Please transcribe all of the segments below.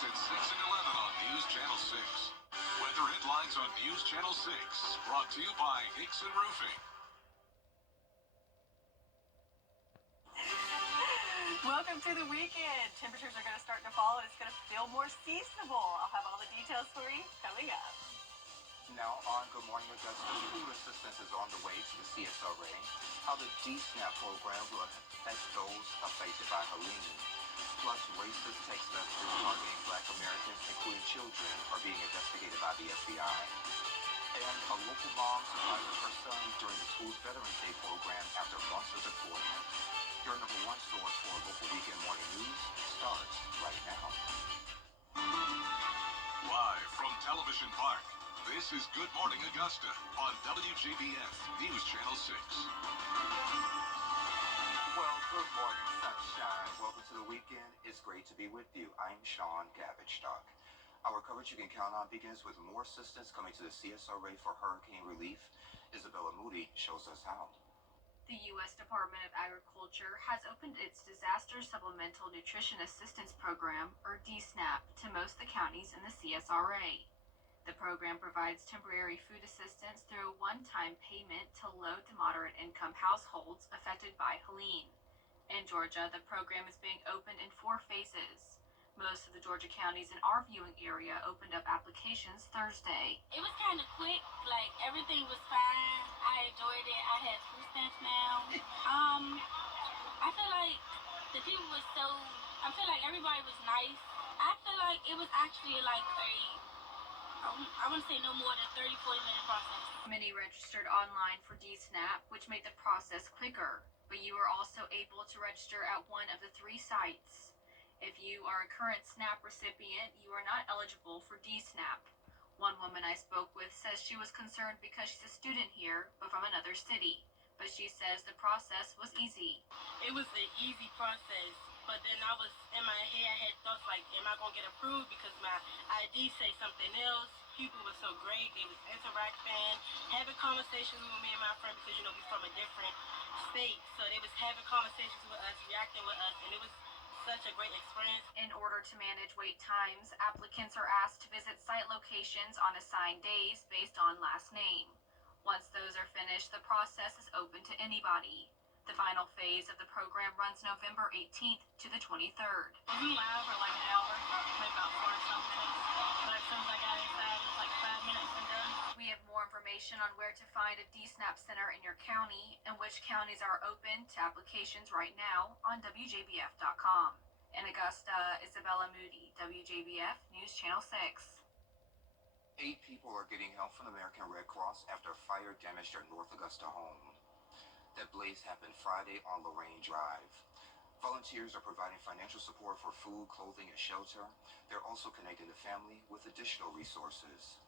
weekdays at 6 and 11 on News Channel 6. Weather headlines on News Channel 6, brought to you by Hickson Roofing. Welcome to the weekend. Temperatures are going to start to fall and it's going to feel more seasonable. I'll have all the details for you coming up. Now on Good Morning Augusta, food assistance is on the way to the CSRA. How the DSNAP program will affect those affected by Helene. Plus, racist text messages targeting Black Americans, including children, are being investigated by the FBI. And a local mom surprises her son during the school's Veterans Day program after months of deployment. Your number one source for local weekend morning news starts right now. Live from Television Park, this is Good Morning Augusta on WJBF News Channel 6. Well, good morning, sunshine. Welcome to the weekend. It's great to be with you. I'm Sean Gavage-Stock. Our coverage you can count on begins with more assistance coming to the CSRA for hurricane relief. Isabella Moody shows us how. The U.S. Department of Agriculture has opened its Disaster Supplemental Nutrition Assistance Program, or DSNAP, to most of the counties in the CSRA. The program provides temporary food assistance through a one-time payment to low to moderate income households affected by Helene. In Georgia, the program is being opened in 4 phases. Most of the Georgia counties in our viewing area opened up applications Thursday. It was kind of quick, like everything was fine. I enjoyed it. I have food stamps now. I feel like the people were I feel like everybody was nice. I feel like it was actually like I want to say no more than 30-40 minute process. Many registered online for DSNAP, which made the process quicker, but you are also able to register at one of the 3 sites. If you are a current SNAP recipient, you are not eligible for DSNAP. One woman I spoke with says she was concerned because she's a student here, but from another city. But she says the process was easy. It was an easy process, but then I was in my head, I had thoughts like, am I going to get approved because my ID say something else? People were so great. They was interacting, having conversations with me and my friend because, we from a different state. So they was having conversations with us, reacting with us, and it was such a great experience. In order to manage wait times, applicants are asked to visit site locations on assigned days based on last name. Once those are finished, the process is open to anybody. The final phase of the program runs November 18th to the 23rd. We live for like an hour, maybe about 40-some minutes. But as soon as I got inside, it was like 5 minutes and done. We have more information on where to find a DSNAP center in your county and which counties are open to applications right now on WJBF.com. In Augusta, Isabella Moody, WJBF News Channel 6. 8 people are getting help from the American Red Cross after a fire damaged their North Augusta home. That blaze happened Friday on Lorraine Drive. Volunteers are providing financial support for food, clothing, and shelter. They're also connecting the family with additional resources.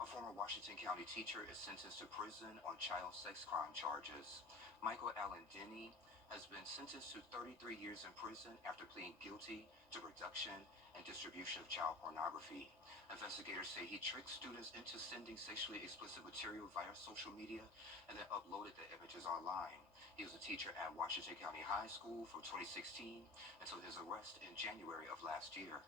A former Washington County teacher is sentenced to prison on child sex crime charges. Michael Allen Denny has been sentenced to 33 years in prison after pleading guilty to production and distribution of child pornography. Investigators say he tricked students into sending sexually explicit material via social media and then uploaded the images online. He was a teacher at Washington County High School from 2016 until his arrest in January of last year.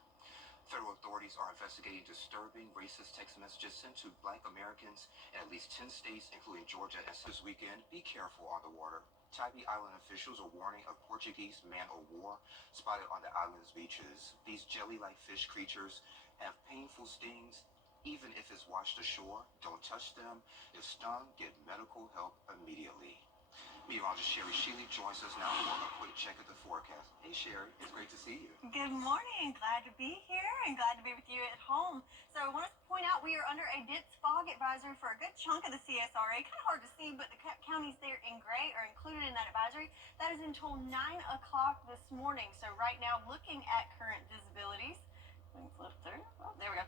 Federal authorities are investigating disturbing racist text messages sent to Black Americans in at least 10 states, including Georgia. And this weekend, be careful on the water. Tybee Island officials are warning of Portuguese man-o'-war spotted on the island's beaches. These jelly-like fish creatures have painful stings. Even if it's washed ashore, don't touch them. If stung, get medical help immediately. Meteorologist Sherry Sheely joins us now for a quick check at the forecast. Hey Sherry, it's great to see you. Good morning. Glad to be here and glad to be with you at home. So I want to point out we are under a dense fog advisory for a good chunk of the CSRA. Kind of hard to see, but the counties there in gray are included in that advisory. That is until 9 o'clock this morning. So right now, looking at current visibilities, we can flip through. Oh, there we go.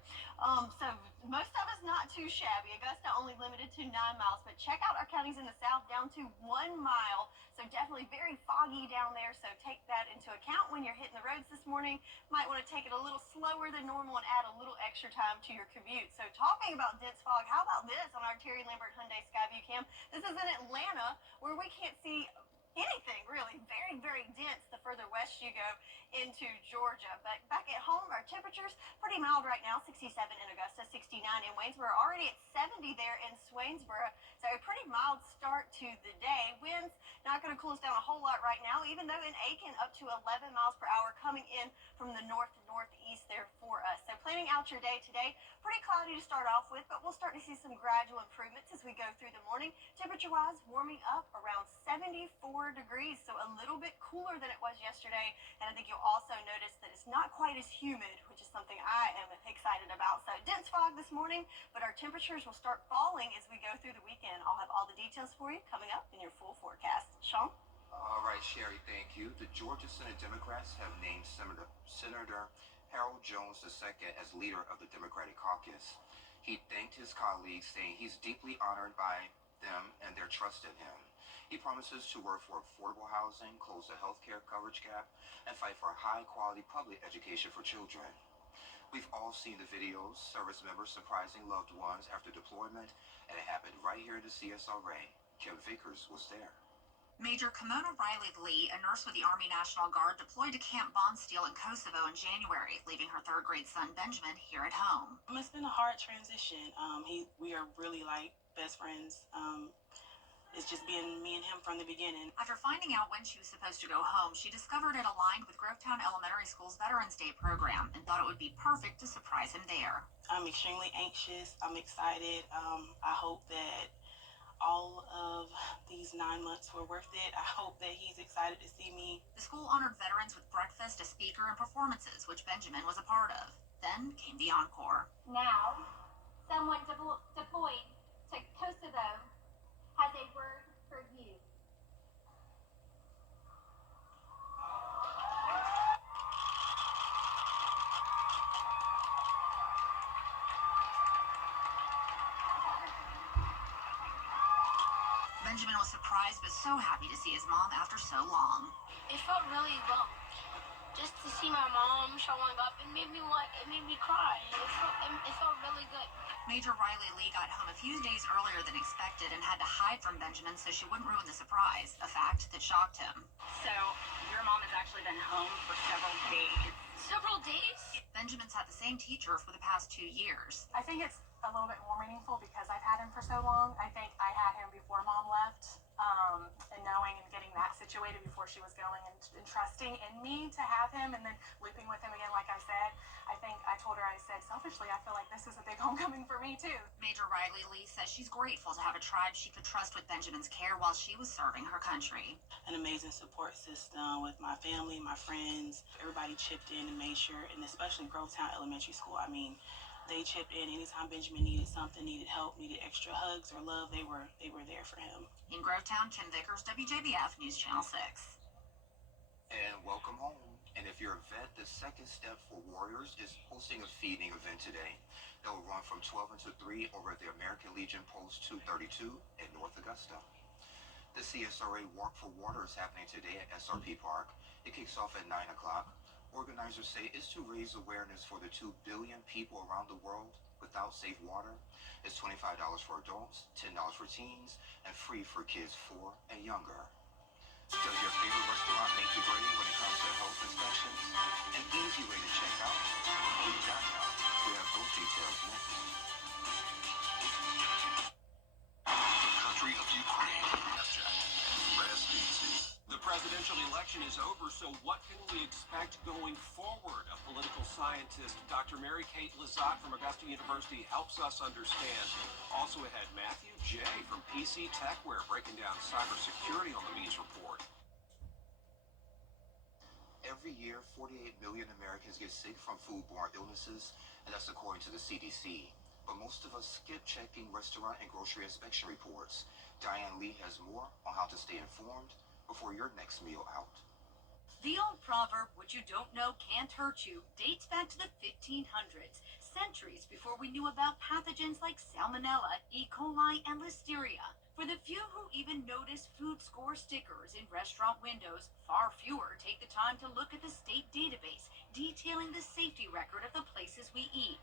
So most of us not too shabby. Augusta only limited to 9 miles, but check out our counties in the south down to 1 mile. So definitely very foggy down there. So take that into account when you're hitting the roads this morning. Might want to take it a little slower than normal and add a little extra time to your commute. So talking about dense fog, how about this on our Terry Lambert Hyundai Skyview cam? This is in Atlanta where we can't see anything really. Very, very dense the further west you go into Georgia. But back at home, our temperatures pretty mild right now. 67 in Augusta, 69 in Waynesboro, already at 70 there in Swainsboro. So a pretty mild start to the day. Winds not going to cool us down a whole lot right now, even though in Aiken up to 11 miles per hour coming in from the northeast there for us. So planning out your day today, pretty cloudy to start off with, but we'll start to see some gradual improvements as we go through the morning. Temperature-wise, warming up around 74 degrees, so a little bit cooler than it was yesterday. And I think you'll also notice that it's not quite as humid, which is something I am excited about. So dense fog this morning, but our temperatures will start falling as we go through the weekend. I'll have all the details for you coming up in your full forecast. Sean? All right, Sherry, thank you. The Georgia Senate Democrats have named Senator Harold Jones II as leader of the Democratic caucus. He thanked his colleagues, saying he's deeply honored by them and their trust in him. He promises to work for affordable housing, close the health care coverage gap, and fight for high-quality public education for children. We've all seen the videos, service members surprising loved ones after deployment, and it happened right here in the CSRA. Kim Vickers was there. Major Kimona Riley Lee, a nurse with the Army National Guard, deployed to Camp Bonsteel in Kosovo in January, leaving her third-grade son Benjamin here at home. It's been a hard transition. We are really like best friends. It's just been me and him from the beginning. After finding out when she was supposed to go home, she discovered it aligned with Grovetown Elementary School's Veterans Day program and thought it would be perfect to surprise him there. I'm extremely anxious. I'm excited. I hope that all of these 9 months were worth it. I hope that he's excited to see me. The school honored veterans with breakfast, a speaker, and performances, which Benjamin was a part of. Then came the encore. Now, someone deployed to Kosovo has a word for you. Benjamin was surprised but so happy to see his mom after so long. It felt really just to see my mom showing up. It made me cry. It felt really good. Major Riley Lee got home a few days earlier than expected and had to hide from Benjamin so she wouldn't ruin the surprise, a fact that shocked him. So, your mom has actually been home for several days. Several days? Benjamin's had the same teacher for the past 2 years. I think it's a little bit more meaningful because I've had him for so long. I think I had him before mom left, and knowing and getting that situated before she was going and trusting in me to have him and then looping with him again, like I said. I think I told her, I said, selfishly, I feel like this is a big homecoming for me too. Major Riley Lee says she's grateful to have a tribe she could trust with Benjamin's care while she was serving her country. An amazing support system with my family, my friends. Everybody chipped in and made sure, and especially Grovetown Elementary School. I mean, they chipped in anytime Benjamin needed something, needed help, needed extra hugs or love. They were there for him. In Grovetown, Kim Vickers, WJBF News Channel 6. And welcome home. And if you're a vet, the Second Step for Warriors is hosting a feeding event today. They'll run from 12 until 3 over at the American Legion Post 232 in North Augusta. The CSRA Walk for Water is happening today at SRP Park. It kicks off at 9 o'clock. Organizers say it's to raise awareness for the 2 billion people around the world without safe water. It's $25 for adults, $10 for teens, and free for kids 4 and younger. Does your favorite restaurant make the grade when it comes to health inspections? An easy way to check out? Before you dine out. We have those details next. The country of Ukraine. Rest easy. The presidential election is over, so what can we expect going forward? A political scientist, Dr. Mary Kate Lizotte from Augusta University, helps us understand. Also ahead, Matthew J. from PC Techware breaking down cybersecurity on the Means Report. Every year, 48 million Americans get sick from foodborne illnesses, and that's according to the CDC. But most of us skip checking restaurant and grocery inspection reports. Diane Lee has more on how to stay informed before your next meal out. The old proverb, what you don't know can't hurt you, dates back to the 1500s, centuries before we knew about pathogens like Salmonella, E. coli, and Listeria. For the few who even notice food score stickers in restaurant windows, far fewer take the time to look at the state database detailing the safety record of the places we eat.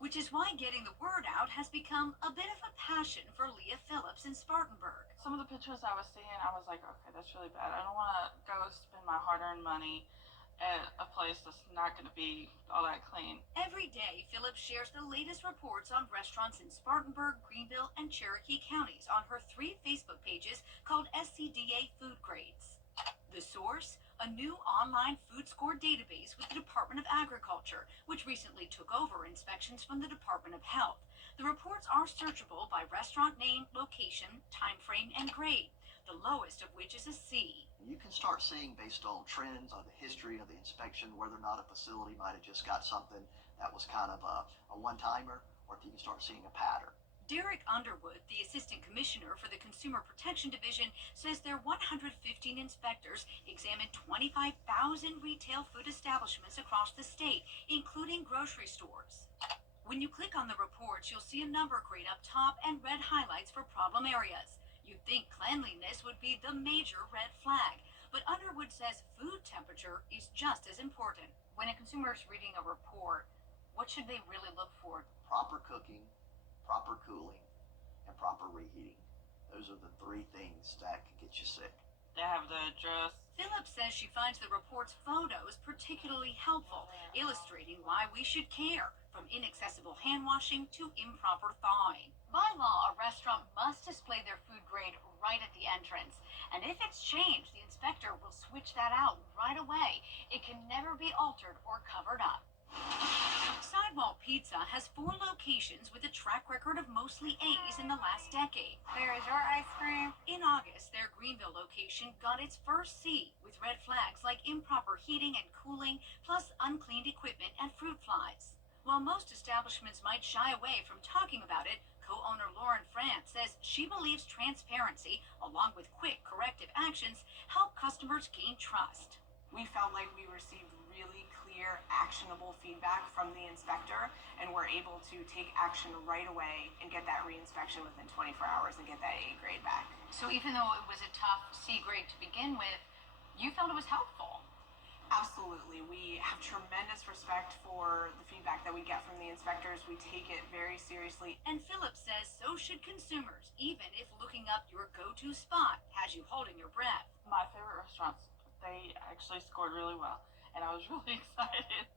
which is why getting the word out has become a bit of a passion for Leah Phillips in Spartanburg. Some of the pictures I was seeing, I was like, okay, that's really bad. I don't want to go spend my hard-earned money at a place that's not going to be all that clean. Every day, Phillips shares the latest reports on restaurants in Spartanburg, Greenville, and Cherokee counties on her 3 Facebook pages called SCDA Food Grades. The source? A new online food score database with the Department of Agriculture, which recently took over inspections from the Department of Health. The reports are searchable by restaurant name, location, time frame, and grade, the lowest of which is a C. You can start seeing, based on trends on the history of the inspection, whether or not a facility might have just got something that was kind of a one-timer, or if you can start seeing a pattern. Derek Underwood, the Assistant Commissioner for the Consumer Protection Division, says their 115 inspectors examined 25,000 retail food establishments across the state, including grocery stores. When you click on the reports, you'll see a number grade up top and red highlights for problem areas. You'd think cleanliness would be the major red flag, but Underwood says food temperature is just as important. When a consumer is reading a report, what should they really look for? Proper cooking, proper cooling, and proper reheating. Those are the 3 things that could get you sick. They have the address. Phillips says she finds the report's photos particularly helpful, illustrating why we should care, from inaccessible hand washing to improper thawing. By law, a restaurant must display their food grade right at the entrance. And if it's changed, the inspector will switch that out right away. It can never be altered or covered up. Sidewall Pizza has 4 locations with a track record of mostly A's in the last decade. There is your ice cream. In August, their Greenville location got its first C, with red flags like improper heating and cooling, plus uncleaned equipment and fruit flies. While most establishments might shy away from talking about it, co-owner Lauren France says she believes transparency, along with quick corrective actions, help customers gain trust. We felt like we received really clear, actionable feedback from the inspector, and we're able to take action right away and get that reinspection within 24 hours and get that A grade back. So even though it was a tough C grade to begin with, you felt it was helpful. Absolutely. We have tremendous respect for the feedback that we get from the inspectors. We take it very seriously. And Phillips says so should consumers, even if looking up your go-to spot has you holding your breath. My favorite restaurants, they actually scored really well, and I was really excited.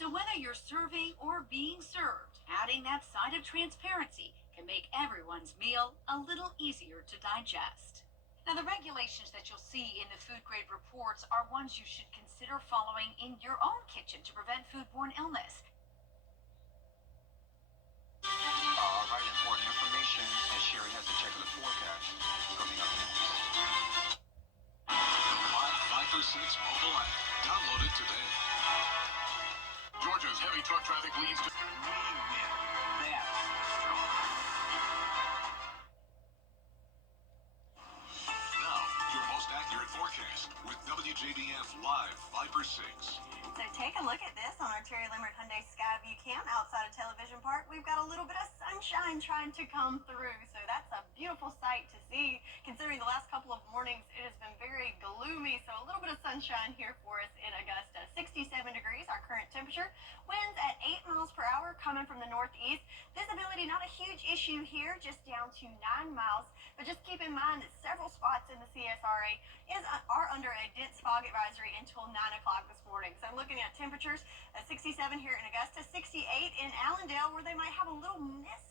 So whether you're serving or being served, adding that side of transparency can make everyone's meal a little easier to digest. Now, the regulations that you'll see in the food grade reports are ones you should consider following in your own kitchen to prevent foodborne illness. All right, important information, and Sherry has a check of the forecast coming up next. My 5 for 6 mobile app. Download it today. Georgia's heavy truck traffic leads to... We win. That's strong. Now, your most accurate forecast with WJBF Live 5 for 6. So take a look at this on our Terry Limerick Hyundai Skyview cam outside of Television Park. We've got a little bit of sunshine trying to come through, so that's a beautiful sight to see. Considering the last couple of mornings, it has been very gloomy, so a little bit of sunshine here for us in Augusta. 67 degrees, our current temperature. Winds at 8 miles per hour coming from the northeast. Visibility not a huge issue here, just down to 9 miles. But just keep in mind that several spots in the CSRA are under a dense fog advisory until 9 o'clock this morning. So I'm looking at temperatures, 67 here in Augusta, 68 in Allendale, where they might have a little mist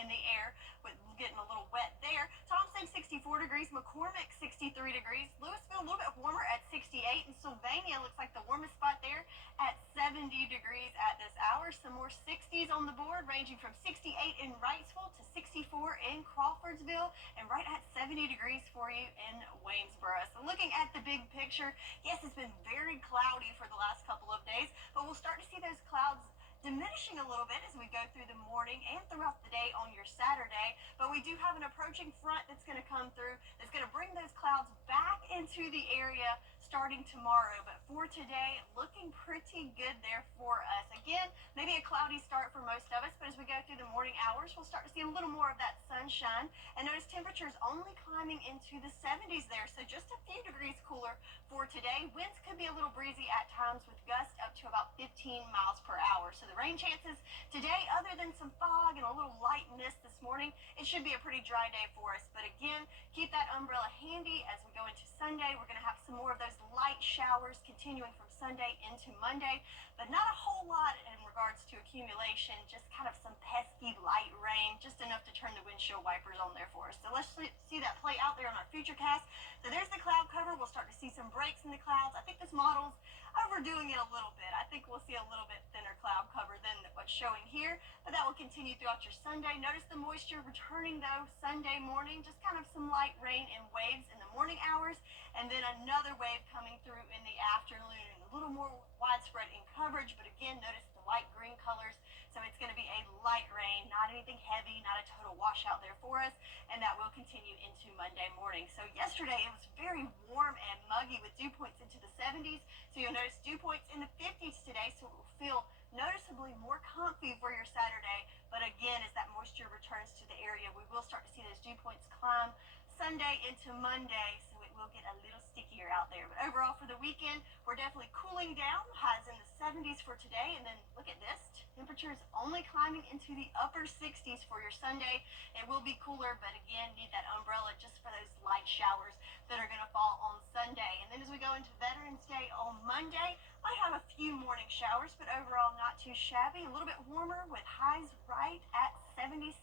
in the air, with getting a little wet there. Thompson, 64 degrees. McCormick, 63 degrees. Louisville, a little bit warmer at 68. And Sylvania looks like the warmest spot there at 70 degrees at this hour. Some more 60s on the board, ranging from 68 in Wrightsville to 64 in Crawfordsville, and right at 70 degrees for you in Waynesboro. So looking at the big picture, yes, it's been very cloudy for the last couple of days, but we'll start to see those clouds diminishing a little bit as we go through the morning and throughout the day on your Saturday. But we do have an approaching front that's going to come through that's going to bring those clouds back into the area starting tomorrow. But for today, looking pretty good there for us. Again, maybe a cloudy start for most of us, but as we go through the morning hours, we'll start to see a little more of that sun sunshine. And notice temperatures only climbing into the 70s there, so just a few degrees cooler for today. Winds could be a little breezy at times with gusts up to about 15 miles per hour. So the rain chances today, other than some fog and a little light mist this morning, it should be a pretty dry day for us. But again, keep that umbrella handy as we go into Sunday. We're going to have some more of those light showers continuing from Sunday into Monday, but not a whole lot in regards to accumulation, just kind of some pesky light rain, just enough to turn the windshield wipers on there for us. So let's see that play out there on our futurecast. So there's the cloud cover. We'll start to see some breaks in the clouds. I think this model's overdoing it a little bit. I think we'll see a little bit thinner cloud cover than what's showing here, but that will continue throughout your Sunday. Notice the moisture returning though Sunday morning, just kind of some light rain and waves in the morning hours, and then another wave coming through in the afternoon. A little more widespread in coverage, but again, notice the light green colors. So it's going to be a light rain, not anything heavy, not a total washout there for us, and that will continue into Monday morning. So yesterday it was very warm and muggy with dew points into the 70s. So you'll notice dew points in the 50s today, so it will feel noticeably more comfy for your Saturday. But again, as that moisture returns to the area, we will start to see those dew points climb Sunday into Monday, so it will get a little stickier out there. But overall for the weekend, we're definitely cooling down. Highs in the 70s for today, and then look at this. Temperatures only climbing into the upper 60s for your Sunday. It will be cooler, but again, need that umbrella just for those light showers that are going to fall on Sunday. And then as we go into Veterans Day on Monday, might have a few morning showers, but overall not too shabby. A little bit warmer with highs right at 77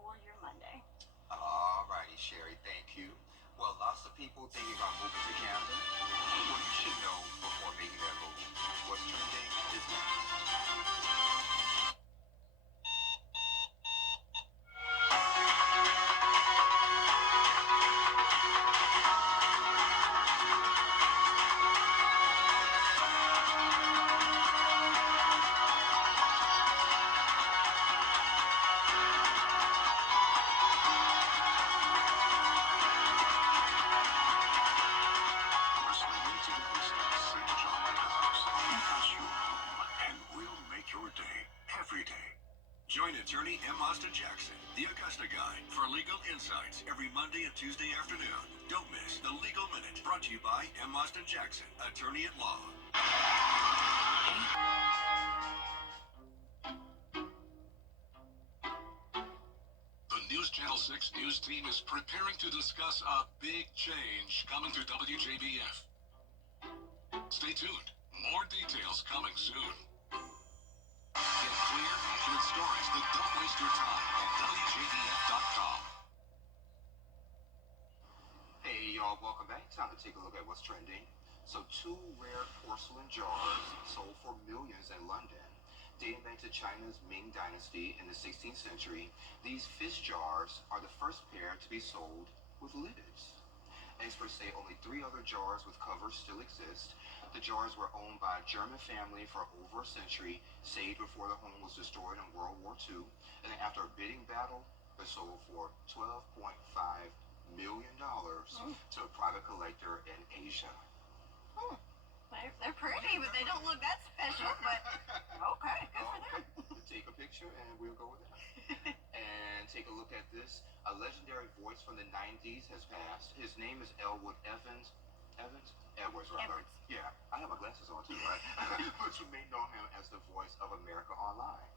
for your Monday. All righty, Sherry, thank you. Well, lots of people thinking about moving to Canada. Well, you should know before making that move. What's trending is next. Listening to the business St. John House. Keep us your home, and we'll make your day every day. Join attorney M. Austin Jackson, the Augusta Guy, for legal insights every Monday and Tuesday afternoon. Don't miss the Legal Minute, brought to you by M. Austin Jackson, attorney at law. The News Channel 6 news team is preparing to discuss a big change coming to WJBF. Stay tuned. More details coming soon. Get clear, accurate stories that don't waste your time at WJBF.com. Hey y'all, welcome back. Time to take a look at what's trending. So 2 rare porcelain jars sold for millions in London. Dating back to China's Ming Dynasty in the 16th century, these fish jars are the first pair to be sold with lids. Experts say only 3 other jars with covers still exist. The jars were owned by a German family for over a century, saved before the home was destroyed in World War II. And then after a bidding battle, they sold for $12.5 million to a private collector in Asia. They're pretty, but they don't look that special. But okay, good for them. Take a picture and we'll go with that. And take a look at this. A legendary voice from the 90s has passed. His name is Elwood Evans. Edwards, rather. Edwards. Yeah, I have my glasses on too, right? But you may know him as the voice of America Online.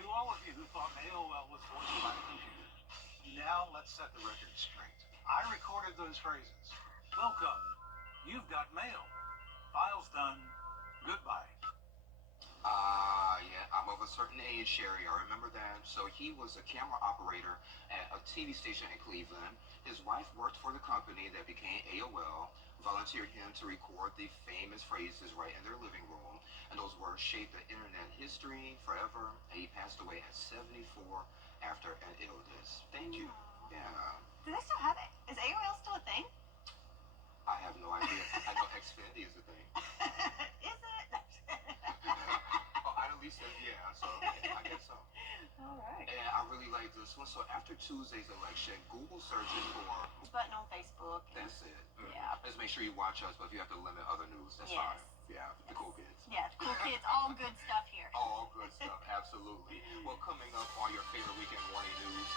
To all of you who thought AOL was voiced by a computer, now let's set the record straight. I recorded those phrases. Welcome. You've got mail. File's done. Goodbye. Yeah, I'm of a certain age, Sherry. I remember that. So he was a camera operator at a TV station in Cleveland. His wife worked for the company that became AOL, volunteered him to record the famous phrases right in their living room. And those words shaped the internet history forever. And he passed away at 74 after an illness. Thank you. Yeah. Do they still have it? Is AOL still a thing? I have no idea. I know Xfinity is a thing. Is it? Oh, Idly says yeah, so I guess so. All right. And I really like this one. So after Tuesday's election, Google searches for... Button on Facebook. That's it. Yeah. Let's make sure you watch us, but if you have to limit other news, that's Yes. fine. Yeah, the cool kids. Yeah, cool kids. All good stuff here. All good stuff, absolutely. Well, coming up on your favorite weekend morning news,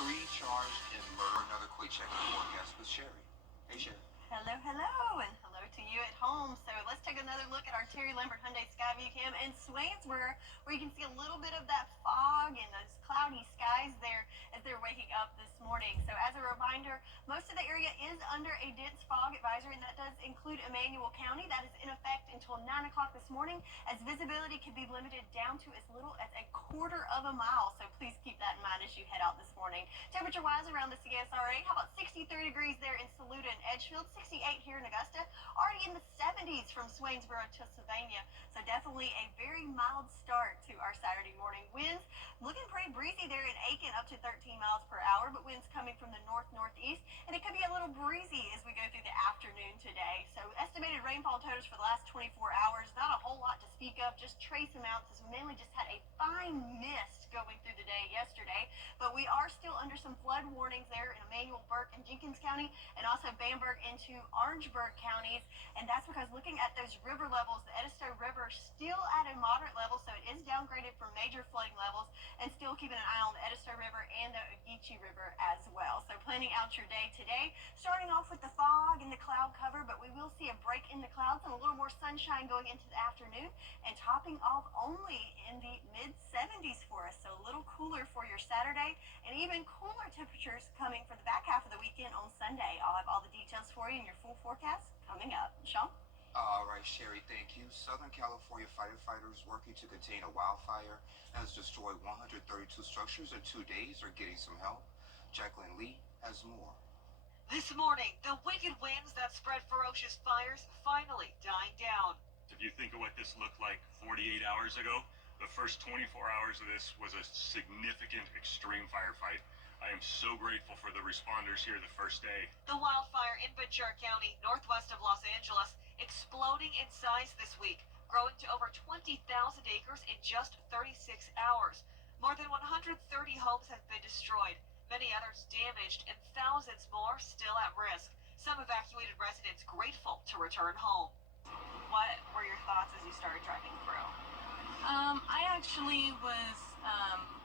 3 charged in murder. Another quick check of the forecast with Sherry. Hey, Sherry. Hello, hello, and hello to you at home. So let's take another look at our Terry Lambert Hyundai Skyview Cam in Swainsboro, where you can see a little bit of that fog and those cloudy skies there as they're waking up this morning. So as a reminder, most of the area is under a dense fog advisory, and that does include Emmanuel County. That is in effect until 9 o'clock this morning, as visibility could be limited down to as little as a quarter of a mile. So please keep that in mind as you head out this morning. Temperature-wise around the CSRA, how about 63 degrees there in Saluda and Edgefield, 68 here in Augusta, already in the 70s from Swainsboro to Sylvania. So definitely a very mild start to our Saturday morning. Winds looking pretty breezy there in Aiken, up to 13 miles per hour, but winds coming from the north-northeast, and it could be a little breezy as we go through the afternoon today. So estimated rainfall totals for the last 24 hours, not a whole lot to speak of, just trace amounts, as we mainly just had a fine mist going through the day yesterday, but we are still under some flood warnings there in Emmanuel, Burke, and Jenkins County, and also Bamberg into Orangeburg counties, and that's because looking at those river levels, the Edisto River still at a moderate level, so it is downgraded from major flooding levels, and still keeping an eye on the Edisto River and the Ogeechee River as well. So planning out your day today, starting off with the fog and the cloud cover, but we will see a break in the clouds and a little more sunshine going into the afternoon, and topping off only in the mid-70s for us, so a little cooler for your Saturday, and even cooler temperatures coming for the back half of the weekend on Sunday. I'll have all the details for you in your full forecast coming up. Sean? All right, Sherry, thank you. Southern California firefighters working to contain a wildfire has destroyed 132 structures in 2 days are getting some help. Jacqueline Lee has more. This morning, the wicked winds that spread ferocious fires finally dying down. If you think of what this looked like 48 hours ago, the first 24 hours of this was a significant extreme firefight. I am so grateful for the responders here the first day. The wildfire in Ventura County, northwest of Los Angeles, exploding in size this week, growing to over 20,000 acres in just 36 hours. More than 130 homes have been destroyed, many others damaged, and thousands more still at risk. Some evacuated residents grateful to return home. What were your thoughts as you started driving through? I actually was,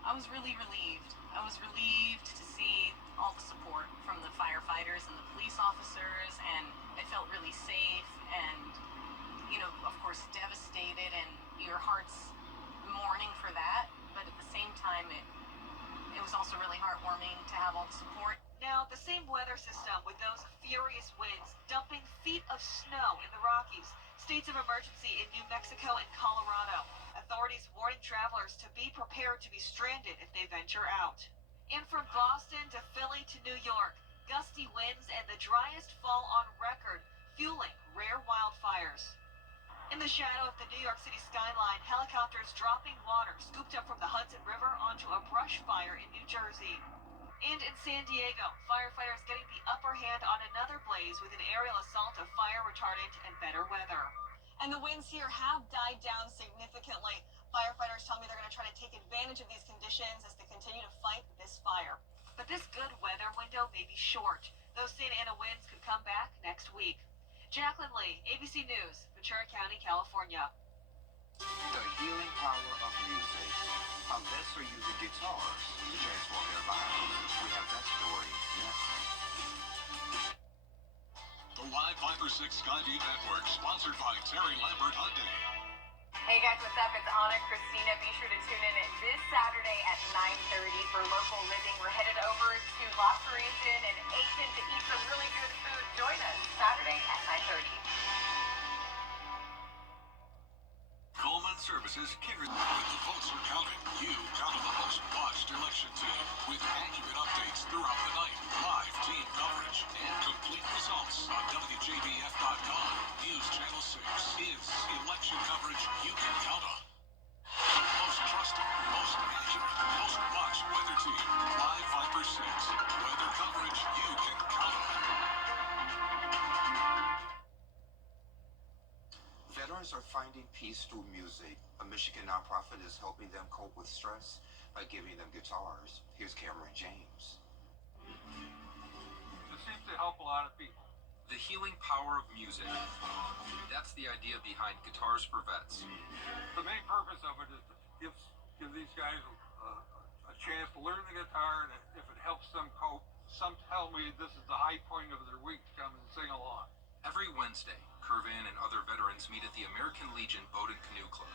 I was really relieved. I was relieved to see all the support from the firefighters and the police officers, and I felt really safe and, you know, of course, devastated, and your heart's mourning for that, but at the same time, it was also really heartwarming to have all the support. Now, the same weather system with those furious winds dumping feet of snow in the Rockies, states of emergency in New Mexico and Colorado. Authorities warning travelers to be prepared to be stranded if they venture out. And from Boston to Philly to New York, gusty winds and the driest fall on record, fueling rare wildfires. In the shadow of the New York City skyline, helicopters dropping water scooped up from the Hudson River onto a brush fire in New Jersey. And in San Diego, firefighters getting the upper hand on another blaze with an aerial assault of fire retardant and better weather. And the winds here have died down significantly. Firefighters tell me they're going to try to take advantage of these conditions as they continue to fight this fire. But this good weather window may be short. Those Santa Ana winds could come back next week. Jacqueline Lee, ABC News, Ventura County, California. The healing power of music. How vets are using guitars to transform their lives. We have that story next. The Live Viper 6 Skyview Network, sponsored by Terry Lambert Hyundai. Hey guys, what's up? It's Anna Christina. Be sure to tune in this Saturday at 9:30 for Local Living. We're headed over to La Parisian and Aiken to eat some really good food. Join us Saturday at 9:30. Coleman Services cares. When the votes are counted, you count on the most watched election team with accurate updates throughout the night, live team coverage, and complete results on WJBF.com. News Channel 6 is election coverage you can count on. Most trusted, most accurate, most watched weather team. Live Viper 6. Weather coverage you can count on. Veterans are finding peace through music. A Michigan nonprofit is helping them cope with stress by giving them guitars. Here's Cameron James. It seems to help a lot of people. The healing power of music. That's the idea behind Guitars for Vets. The main purpose of it is to give these guys a chance to learn the guitar, and if it helps them cope me this is the high point of their week to come and sing along. Every Wednesday, Curvan and other veterans meet at the American Legion Boat and Canoe Club.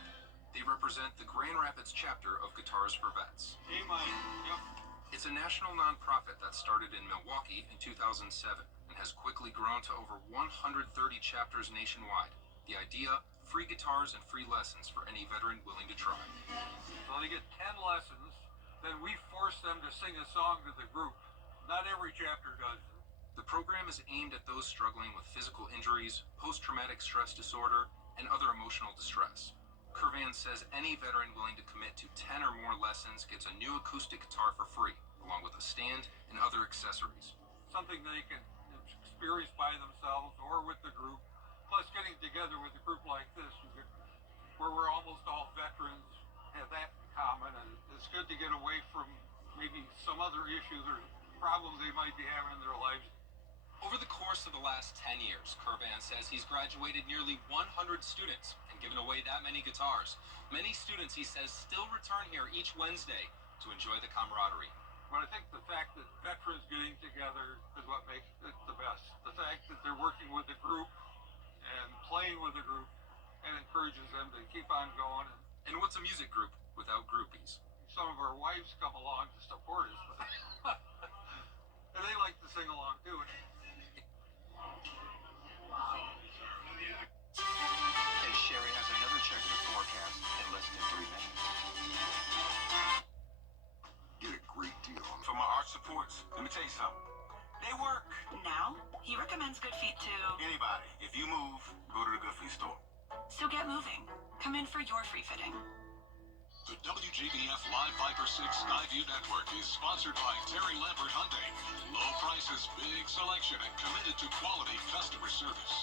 They represent the Grand Rapids chapter of Guitars for Vets. Hey, Mike. Yep. It's a national nonprofit that started in Milwaukee in 2007 and has quickly grown to over 130 chapters nationwide. The idea, free guitars and free lessons for any veteran willing to try. So they get 10 lessons, then we force them to sing a song to the group. Not every chapter does it. The program is aimed at those struggling with physical injuries, post-traumatic stress disorder, and other emotional distress. Curvan says any veteran willing to commit to 10 or more lessons gets a new acoustic guitar for free, along with a stand and other accessories. Something they can experience by themselves or with the group. Plus, getting together with a group like this, where we're almost all veterans, have that in common, and it's good to get away from maybe some other issues or problems they might be having in their lives. Over the course of the last 10 years, Curvan says he's graduated nearly 100 students and given away that many guitars. Many students, he says, still return here each Wednesday to enjoy the camaraderie. But I think the fact that veterans getting together is what makes it the best. The fact that they're working with a group and playing with a group and encourages them to keep on going. And what's a music group without groupies? Some of our wives come along to support us, and they like to sing along too. Hey, Sherry has another check of the forecast in less than 3 minutes. Get a great deal on for my arch supports. Let me tell you something. They work. Now, he recommends Good Feet to Anybody. If you move, go to the Good Feet store. So get moving. Come in for your free fitting. The WJBF Live Viper 6 Skyview Network is sponsored by Terry Lambert Hyundai. Low prices, big selection, and committed to quality customer service.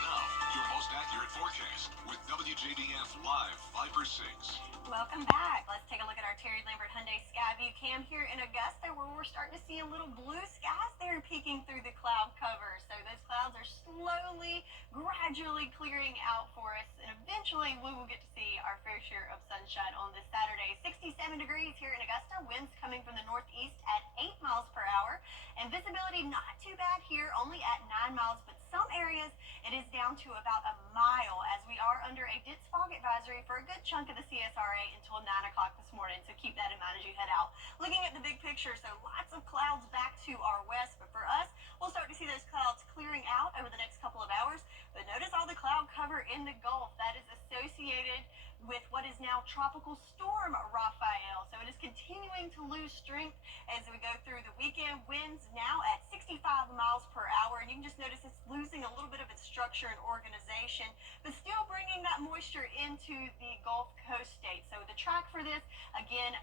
Now, your most accurate forecast with WJBF Live Viper 6. Welcome back. Let's take a look at our Terry Lambert Hyundai Skyview cam here in Augusta, where we're starting to see a little blue skies there peeking through the cloud cover. So those clouds are slowly, gradually clearing out for us, and eventually we will get to see our fair share of sunshine on this Saturday. 67 degrees here in Augusta, winds coming from the northeast at 8 miles per hour, and visibility not too bad here, only at 9 miles, but some areas it is down to about a mile, as we are under a dense fog advisory for a good chunk of the CSRA until 9 o'clock this morning, so keep that in mind as you head out. Looking at the big picture, so lots of clouds back to our west, but for us, we'll start to see those clouds clearing out over the next couple of hours. But notice all the cloud cover in the Gulf. That is associated with what is now Tropical Storm Raphael. So it is continuing to lose strength as we go through the weekend. Winds now at 65 miles per hour, and you can just notice it's losing a little bit of its structure and organization, but still bringing that moisture into the Gulf Coast states. So the track for this, again,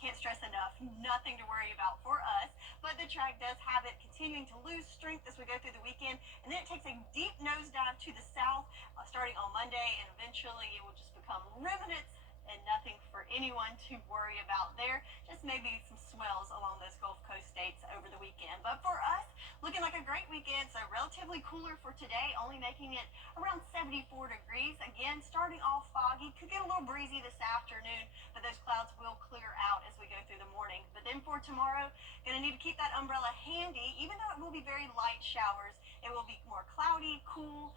can't stress enough, nothing to worry about for us, but the track does have it continuing to lose strength as we go through the weekend, and then it takes a deep nosedive to the south starting on Monday, and eventually it will just become remnants and nothing for anyone to worry about there. Just maybe some swells along those Gulf Coast states over the weekend. But for us, looking like a great weekend, so relatively cooler for today, only making it around 74 degrees. Again, starting off foggy, could get a little breezy this afternoon, but those clouds will clear out as we go through the morning. But then for tomorrow, gonna need to keep that umbrella handy, even though it will be very light showers. It will be more cloudy, cool,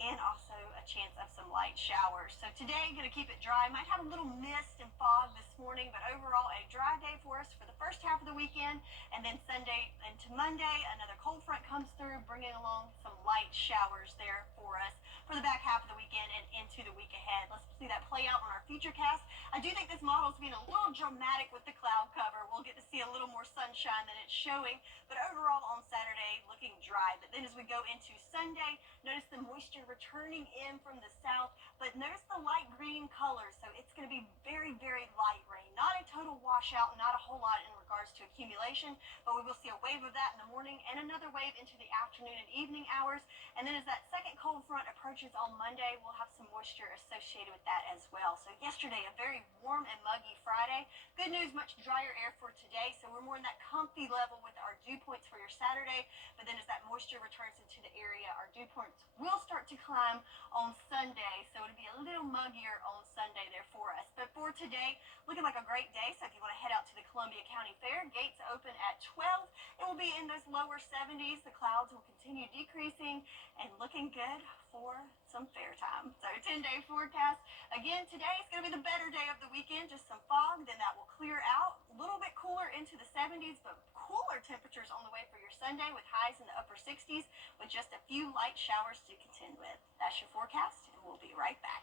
and also a chance of some light showers. So today, going to keep it dry. Might have a little mist and fog this morning, but overall a dry day for us for the first half of the weekend. And then Sunday into Monday, another cold front comes through, bringing along some light showers there for us for the back half of the weekend and into the week ahead. Let's see that play out on our Futurecast. I do think this model is being a little dramatic with the cloud cover. We'll get to see a little more sunshine than it's showing, but overall on Saturday, looking dry. But then as we go into Sunday, notice the moisture returning in from the south, but notice the light green color, so it's going to be very, very light rain. Not a total washout, not a whole lot in regards to accumulation, but we will see a wave of that in the morning and another wave into the afternoon and evening hours. And then as that second cold front approaches on Monday, we'll have some moisture associated with that as well. So yesterday, a very warm and muggy Friday. Good news, much drier air for today, so we're more in that comfy level with our dew points for your Saturday. But then as that moisture returns into the area, our dew points will start to climb on Sunday. So it'll be a little muggier on Sunday there for us. But for today, looking like a great day. So if you want to head out to the Columbia County Fair, gates open at 12. It will be in those lower 70s. The clouds will continue decreasing and looking good for some fair time. So 10-day forecast. Again, today is going to be the better day of the weekend. Just some fog, then that will clear out. A little bit cooler into the 70s, but cooler temperatures on the way for your Sunday with highs in the upper 60s with just a few light showers to contend with. That's your forecast, and we'll be right back.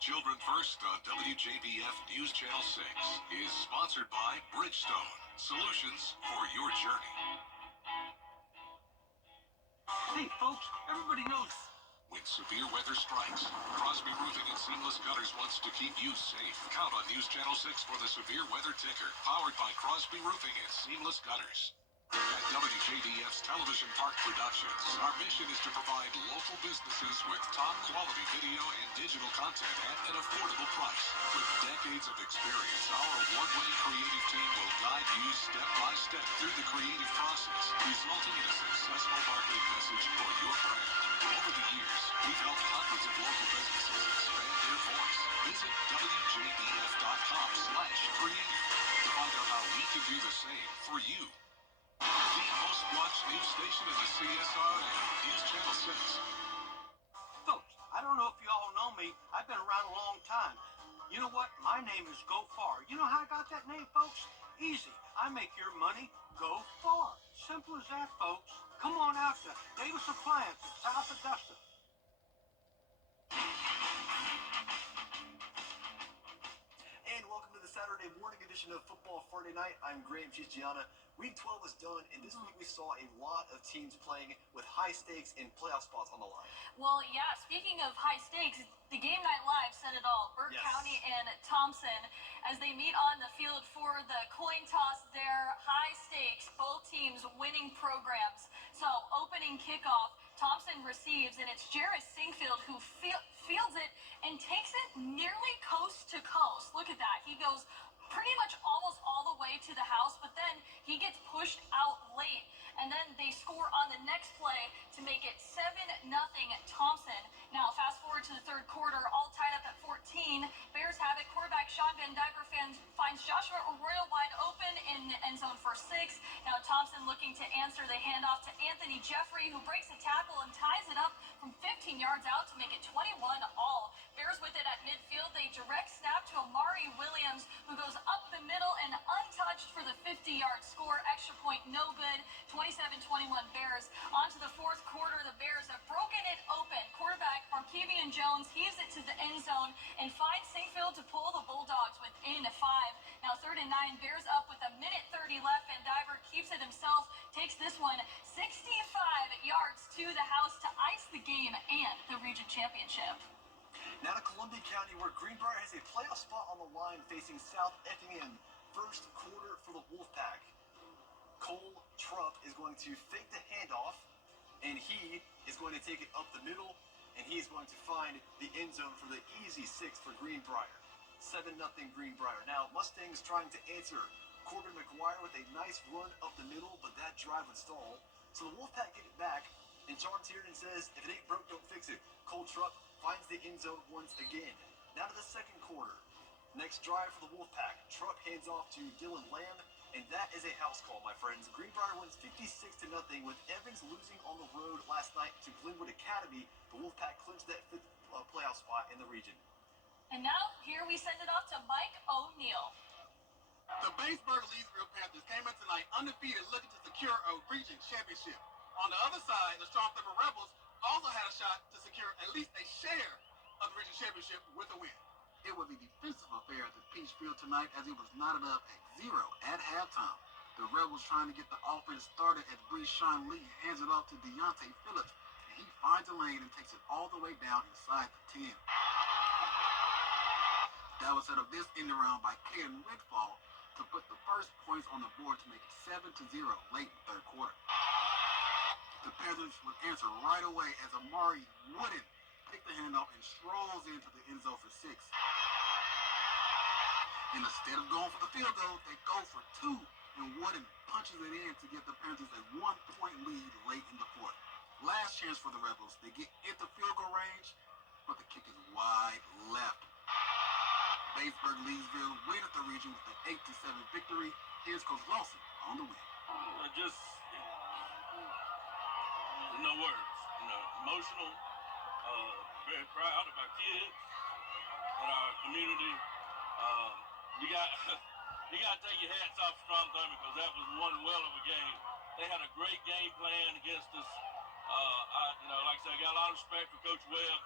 Children First on WJBF News Channel 6 is sponsored by Bridgestone, solutions for your journey. Hey, folks, everybody knows. When severe weather strikes, Crosby Roofing and Seamless Gutters wants to keep you safe. Count on News Channel 6 for the severe weather ticker, powered by Crosby Roofing and Seamless Gutters. At WJBF's Television Park Productions, our mission is to provide local businesses with top quality video and digital content at an affordable price. With decades of experience, our award-winning creative team will guide you step by step through the creative process, resulting in a successful marketing message for your brand. Over the years, we've helped hundreds of local businesses expand their voice. Visit WJBF.com/creative to find out how we can do the same for you. The most watched news station in the CSRA, News Channel 6. Folks, I don't know if you all know me. I've been around a long time. You know what? My name is Go Far. You know how I got that name, folks? Easy. I make your money go far. Simple as that, folks. Come on out to Davis Appliance in South Augusta. And welcome to the Saturday morning edition of Football Friday Night. I'm Graham. She's Gianna. Week 12 is done, and this week we saw a lot of teams playing with high stakes and playoff spots on the line. Well, yeah, speaking of high stakes, the Game Night Live said it all. Burke County and Thompson, as they meet on the field for the coin toss there, high stakes, both teams winning programs. So, opening kickoff, Thompson receives, and it's Jarris Singfield who fields it and takes it nearly coast to coast. Look at that. He goes pretty much almost all the way to the house, but then he gets pushed out late, and then they score on the next play to make it 7-0 Thompson. Now, fast forward to the third quarter, all tied up at 14. Bears have it. Quarterback shotgun diver finds Joshua Arroyo wide open in the end zone for 6. Now, Thompson looking to answer the handoff to Anthony Jeffrey, who breaks a tackle and ties it up from 15 yards out to make it 21-all. Bears with it at midfield. They direct snap to Amari Williams, who goes up the middle and untouched for the 50-yard score. Extra point, no good. 27-21 Bears. On to the fourth quarter. The Bears have broken it open. Quarterback Markevian Jones heaves it to the end zone and finds Singfield to pull the Bulldogs within 5. Now 3rd and 9. Bears up with 1:30 left, and Diver keeps it himself. Takes this one 65 yards to the house to ice the game and the region championship. Now to Columbia County, where Greenbrier has a playoff spot on the line facing South Effingham. First quarter for the Wolfpack. Cole Trupp is going to fake the handoff, and he is going to take it up the middle, and he is going to find the end zone for the easy 6 for Greenbrier. 7-0 Greenbrier. Now, Mustangs trying to answer. Corbin McGuire with a nice run up the middle, but that drive would stall. So the Wolfpack get it back, and John Tiernan says, if it ain't broke, don't fix it. Cole Trupp finds the end zone once again. Now to the second quarter. Next drive for the Wolfpack. Trupp hands off to Dylan Lamb, and that is a house call, my friends. Greenbrier wins 56-0 with Evans losing on the road last night to Glenwood Academy. The Wolfpack clinched that 5th playoff spot in the region. And now, here we send it off to Mike O'Neill. The Batesburg-Leesville Panthers came in tonight undefeated, looking to secure a region championship. On the other side, the Storm River Rebels also had a shot to secure at least a share of the region championship with a win. It was a defensive affair at the Peach Field tonight, as it was knotted up at 0 at halftime. The Rebels trying to get the offense started as Breeshawn Lee hands it off to Deontay Phillips, and he finds a lane and takes it all the way down inside the 10. That was set up this end around by Caden Wigfall to put the first points on the board to make it 7-0 late in the third quarter. The Panthers would answer right away as Amari Wooden picked the handoff and strolls into the end zone for 6. And instead of going for the field goal, they go for two, and Wooden punches it in to give the Panthers a 1-point lead late in the fourth. Last chance for the Rebels. They get into field goal range, but the kick is wide left. Batesburg Leesville wins the region with an 8-7 victory. Here's Coach Lawson on the win. Just no words. Emotional. Very proud of our kids and our community. You got to take your hats off to Strom Thurmond because that was one well of a game. They had a great game plan against us. Like I said, I got a lot of respect for Coach Webb.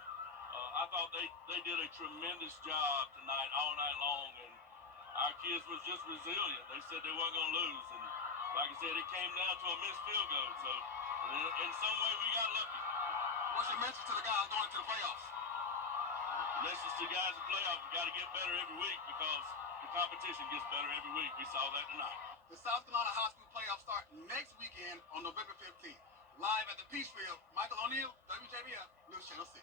I thought they did a tremendous job tonight, all night long, and our kids was just resilient. They said they weren't going to lose, and like I said, it came down to a missed field goal. So in some way, we got lucky. What's your message to the guys going into the playoffs? Message to guys in playoffs, we got to get better every week because the competition gets better every week. We saw that tonight. The South Carolina High School playoffs start next weekend on November 15th. Live at the Peach Field, Michael O'Neal, WJBF, News Channel 6.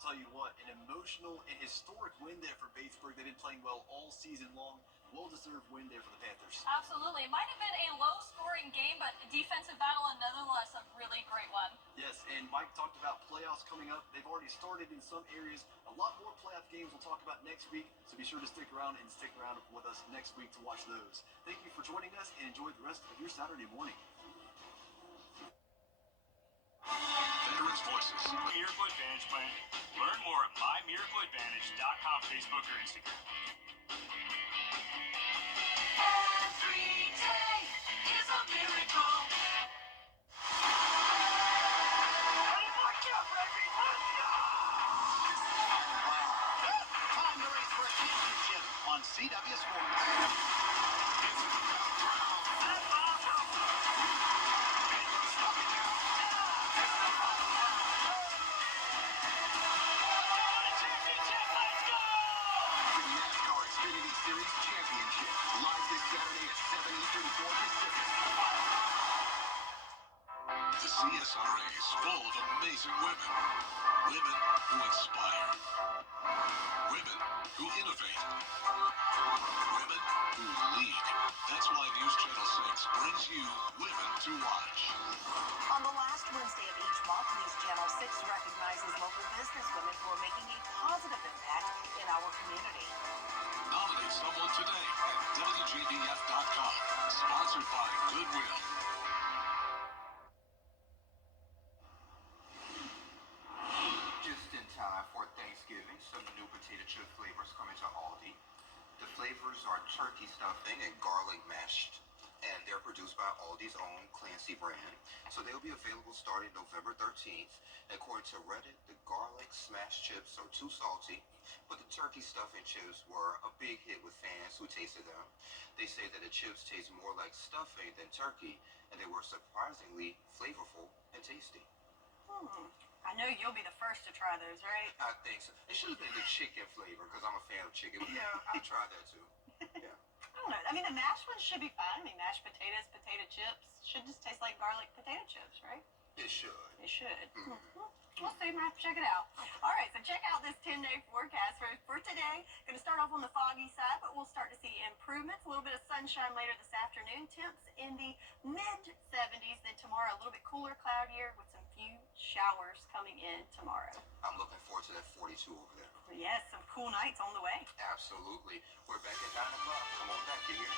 Tell you what, an emotional and historic win there for Batesburg. They've been playing well all season long. Well-deserved win there for the Panthers. Absolutely. It might have been a low-scoring game, but a defensive battle and nonetheless a really great one. Yes, and Mike talked about playoffs coming up. They've already started in some areas. A lot more playoff games we'll talk about next week, so be sure to stick around with us next week to watch those. Thank you for joining us, and enjoy the rest of your Saturday morning. Veterans Voices. Miracle Advantage Plan. Learn more at mymiracleadvantage.com, Facebook, or Instagram. Every day is a miracle. Time to race for a championship on CW Sports. The CSRA is full of amazing women. Women who inspire. Women who innovate. Women who lead. That's why News Channel 6 brings you Women to Watch. On the last Wednesday of each month, News Channel 6 recognizes local businesswomen who are making a positive impact in our community. Nominate someone today at WJBF.com. Sponsored by Goodwill. Just in time for Thanksgiving, some new potato chip flavors coming to Aldi. The flavors are turkey stuffing and garlic mashed, and they're produced by Aldi's own Clancy brand. So they'll be available starting November 13th. According to Reddit, the garlic smashed chips are too salty, but the turkey stuffing chips were a big hit with fans who tasted them. They say that the chips taste more like stuffing than turkey, and they were surprisingly flavorful and tasty. I know you'll be the first to try those, right? I think so. It should have been the chicken flavor because I'm a fan of chicken. But yeah, I'll try that too. Yeah. I don't know. I mean, the mashed ones should be fine. I mean, mashed potatoes, potato chips should just taste like garlic potato chips, right? It should. It should. We'll see. We'll have to check it out. All right, so check out this 10-day forecast for today. Going to start off on the foggy side, but we'll start to see improvements. A little bit of sunshine later this afternoon. Temps in the mid-70s. Then tomorrow, a little bit cooler, cloudier with some few showers coming in tomorrow. I'm looking forward to that 42 over there. Yes, some cool nights on the way. Absolutely. We're back at 9 o'clock. Come on back, you hear?